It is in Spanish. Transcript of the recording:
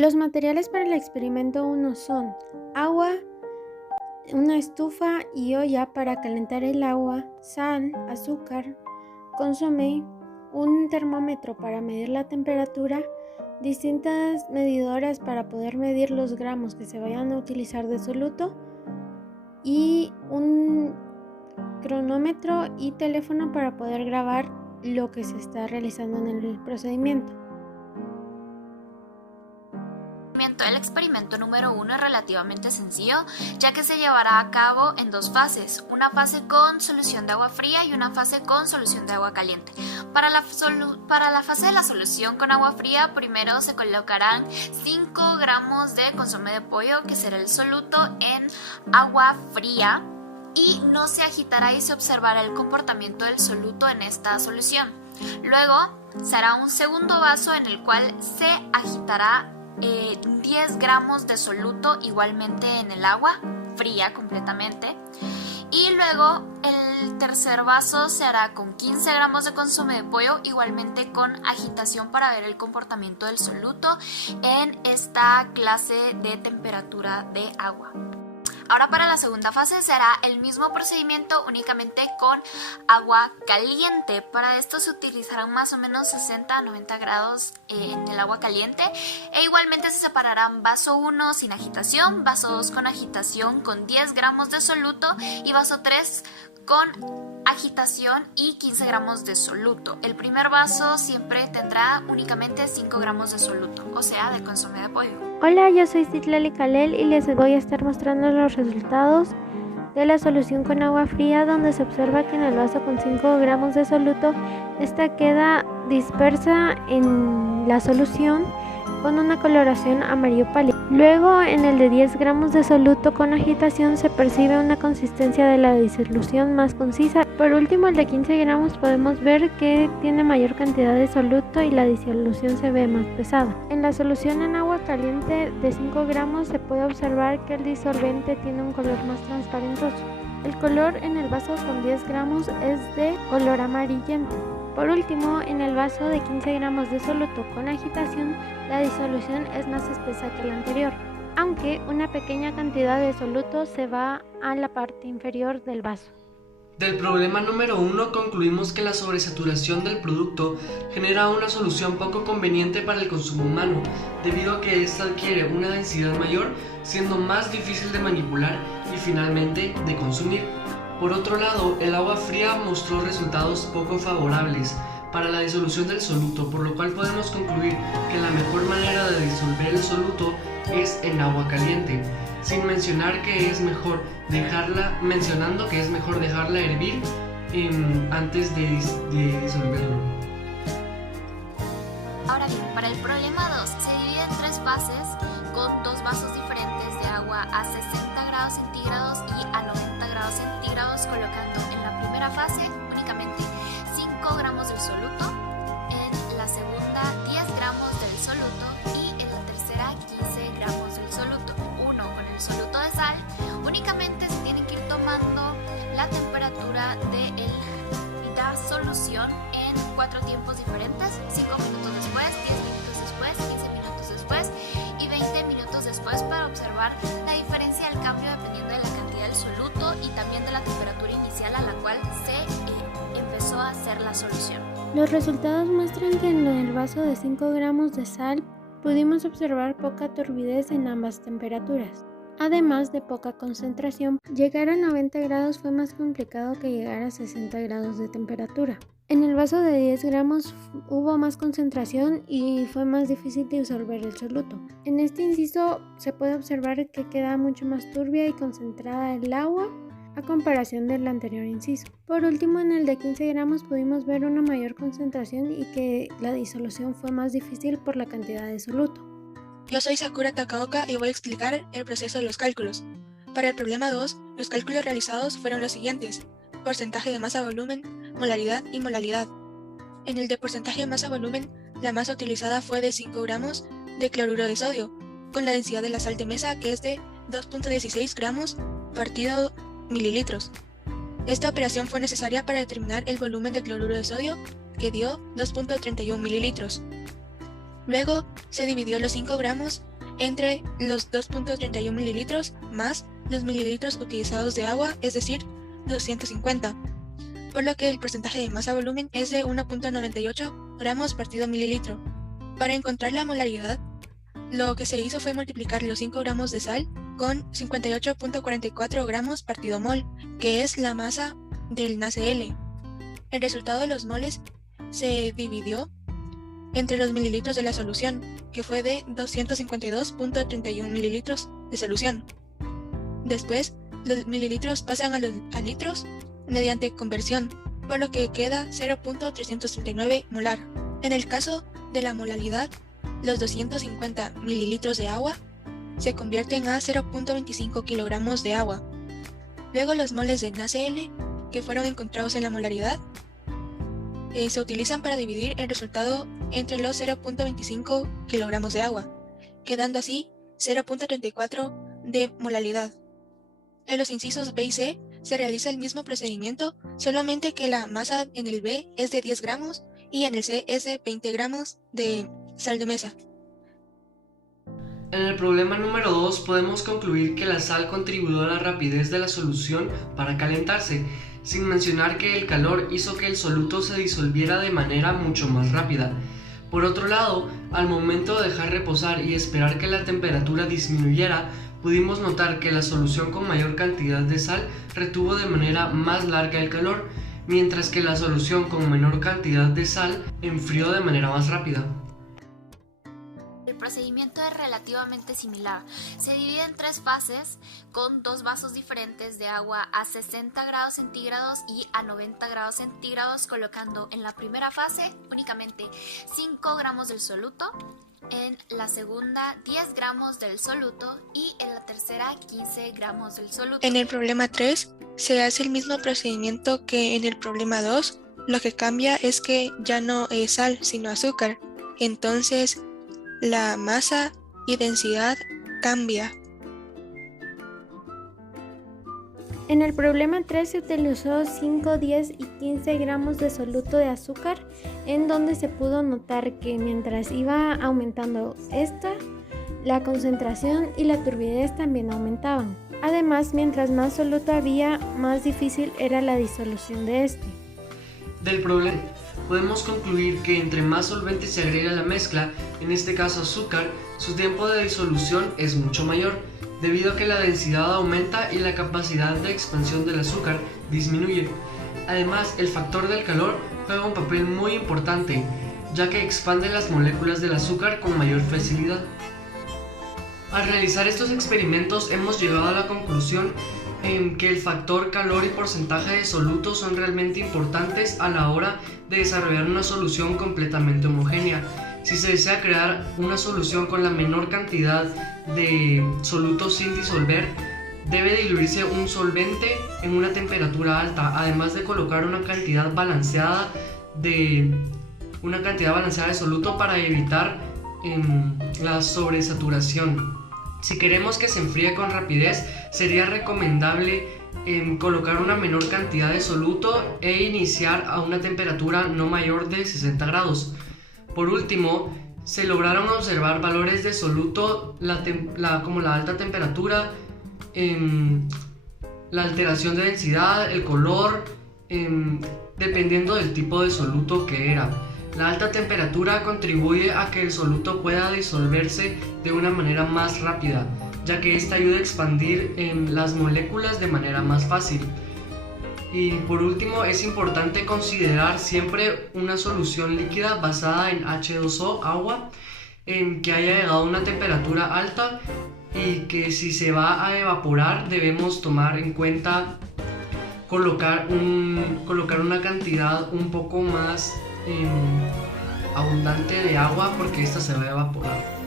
Los materiales para el experimento 1 son agua, una estufa y olla para calentar el agua, sal, azúcar, consomé, un termómetro para medir la temperatura, distintas medidoras para poder medir los gramos que se vayan a utilizar de soluto y un cronómetro y teléfono para poder grabar lo que se está realizando en el procedimiento. El experimento número 1 es relativamente sencillo, ya que se llevará a cabo en dos fases, una fase con solución de agua fría y una fase con solución de agua caliente. Para la fase de la solución con agua fría, primero se colocarán 5 gramos de consomé de pollo, que será el soluto, en agua fría, y no se agitará y se observará el comportamiento del soluto en esta solución. Luego se hará un segundo vaso en el cual se agitará 10 gramos de soluto igualmente en el agua fría completamente, y luego el tercer vaso se hará con 15 gramos de consomé de pollo igualmente con agitación para ver el comportamiento del soluto en esta clase de temperatura de agua. Ahora para la segunda fase se hará el mismo procedimiento únicamente con agua caliente. Para esto se utilizarán más o menos 60 a 90 grados en el agua caliente, e igualmente se separarán vaso 1 sin agitación, vaso 2 con agitación con 10 gramos de soluto y vaso 3 con agitación y 15 gramos de soluto. El primer vaso siempre tendrá únicamente 5 gramos de soluto, o sea, de consomé de pollo. Hola, yo soy Citlali Kalel y les voy a estar mostrando los resultados de la solución con agua fría, donde se observa que en el vaso con 5 gramos de soluto, esta queda dispersa en la solución con una coloración amarillo pálido. Luego, en el de 10 gramos de soluto con agitación se percibe una consistencia de la disolución más concisa. Por último, el de 15 gramos podemos ver que tiene mayor cantidad de soluto y la disolución se ve más pesada. En la solución en agua caliente de 5 gramos se puede observar que el disolvente tiene un color más transparentoso. El color en el vaso con 10 gramos es de color amarillento. Por último, en el vaso de 15 gramos de soluto con agitación, la disolución es más espesa que la anterior, aunque una pequeña cantidad de soluto se va a la parte inferior del vaso. Del problema número 1 concluimos que la sobresaturación del producto genera una solución poco conveniente para el consumo humano, debido a que ésta adquiere una densidad mayor, siendo más difícil de manipular y finalmente de consumir. Por otro lado, el agua fría mostró resultados poco favorables para la disolución del soluto, por lo cual podemos concluir que la mejor manera de disolver el soluto es en agua caliente, sin mencionar que es mejor dejarla hervir antes de disolverlo. Ahora bien, para el problema 2 se divide en 3 fases con 2 vasos diferentes de agua a 60 grados centígrados y a 90 grados centígrados, colocando en la primera fase únicamente 5 gramos del soluto, en la segunda 10 gramos del soluto y en la tercera 15 gramos del soluto. Uno con el soluto de sal, únicamente se tiene que ir tomando la temperatura de la solución en 4 tiempos diferentes: 5 minutos después, 10 minutos después, 15 minutos después y 20 minutos después, para observar la diferencia del cambio dependiendo de la cantidad del soluto y también de la temperatura inicial a la cual se empezó a hacer la solución. Los resultados muestran que en el vaso de 5 gramos de sal pudimos observar poca turbidez en ambas temperaturas. Además de poca concentración, llegar a 90 grados fue más complicado que llegar a 60 grados de temperatura. En el vaso de 10 gramos hubo más concentración y fue más difícil disolver el soluto. En este inciso se puede observar que queda mucho más turbia y concentrada el agua a comparación del anterior inciso. Por último, en el de 15 gramos pudimos ver una mayor concentración y que la disolución fue más difícil por la cantidad de soluto. Yo soy Sakura Takaoka y voy a explicar el proceso de los cálculos. Para el problema 2, los cálculos realizados fueron los siguientes: porcentaje de masa-volumen, molaridad y molalidad. En el de porcentaje de masa-volumen, la masa utilizada fue de 5 gramos de cloruro de sodio, con la densidad de la sal de mesa, que es de 2.16 gramos partido mililitros. Esta operación fue necesaria para determinar el volumen de cloruro de sodio, que dio 2.31 mililitros. Luego se dividió los 5 gramos entre los 2.31 mililitros más los mililitros utilizados de agua, es decir, 250, por lo que el porcentaje de masa-volumen es de 1.98 gramos partido mililitro. Para encontrar la molaridad, lo que se hizo fue multiplicar los 5 gramos de sal con 58.44 gramos partido mol, que es la masa del NaCl. El resultado de los moles se dividió entre los mililitros de la solución, que fue de 252.31 mililitros de solución. Después, los mililitros pasan a litros mediante conversión, por lo que queda 0.339 molar. En el caso de la molaridad, los 250 mililitros de agua se convierten a 0.25 kilogramos de agua. Luego los moles de NaCl que fueron encontrados en la molaridad se utilizan para dividir el resultado entre los 0.25 kilogramos de agua, quedando así 0.34 de molaridad. En los incisos B y C se realiza el mismo procedimiento, solamente que la masa en el B es de 10 gramos y en el C es de 20 gramos de sal de mesa. En el problema número 2 podemos concluir que la sal contribuyó a la rapidez de la solución para calentarse, sin mencionar que el calor hizo que el soluto se disolviera de manera mucho más rápida. Por otro lado, al momento de dejar reposar y esperar que la temperatura disminuyera, pudimos notar que la solución con mayor cantidad de sal retuvo de manera más larga el calor, mientras que la solución con menor cantidad de sal enfrió de manera más rápida. El procedimiento es relativamente similar. Se divide en 3 fases con 2 vasos diferentes de agua a 60 grados centígrados y a 90 grados centígrados, colocando en la primera fase únicamente 5 gramos del soluto, en la segunda 10 gramos del soluto y en la tercera 15 gramos del soluto. En el problema 3 se hace el mismo procedimiento que en el problema 2, lo que cambia es que ya no es sal sino azúcar, entonces la masa y densidad cambia. En el problema 3 se utilizó 5, 10 y 15 gramos de soluto de azúcar, en donde se pudo notar que mientras iba aumentando la concentración y la turbidez también aumentaban. Además, mientras más soluto había, más difícil era la disolución de este. Del problema podemos concluir que entre más solvente se agrega a la mezcla, en este caso azúcar, su tiempo de disolución es mucho mayor, debido a que la densidad aumenta y la capacidad de expansión del azúcar disminuye. Además, el factor del calor juega un papel muy importante, ya que expande las moléculas del azúcar con mayor facilidad. Al realizar estos experimentos hemos llegado a la conclusión en que el factor calor y porcentaje de soluto son realmente importantes a la hora de desarrollar una solución completamente homogénea. Si se desea crear una solución con la menor cantidad de soluto sin disolver, debe diluirse un solvente en una temperatura alta, además de colocar una cantidad balanceada de soluto para evitar la sobresaturación. Si queremos que se enfríe con rapidez, sería recomendable colocar una menor cantidad de soluto e iniciar a una temperatura no mayor de 60 grados. Por último, se lograron observar valores de soluto como la alta temperatura, la alteración de densidad, el color, dependiendo del tipo de soluto que era. La alta temperatura contribuye a que el soluto pueda disolverse de una manera más rápida, ya que esta ayuda a expandir las moléculas de manera más fácil. Y por último, es importante considerar siempre una solución líquida basada en H2O, agua, que haya llegado a una temperatura alta y que si se va a evaporar debemos tomar en cuenta colocar una cantidad un poco más abundante de agua, porque esta se va a evaporar.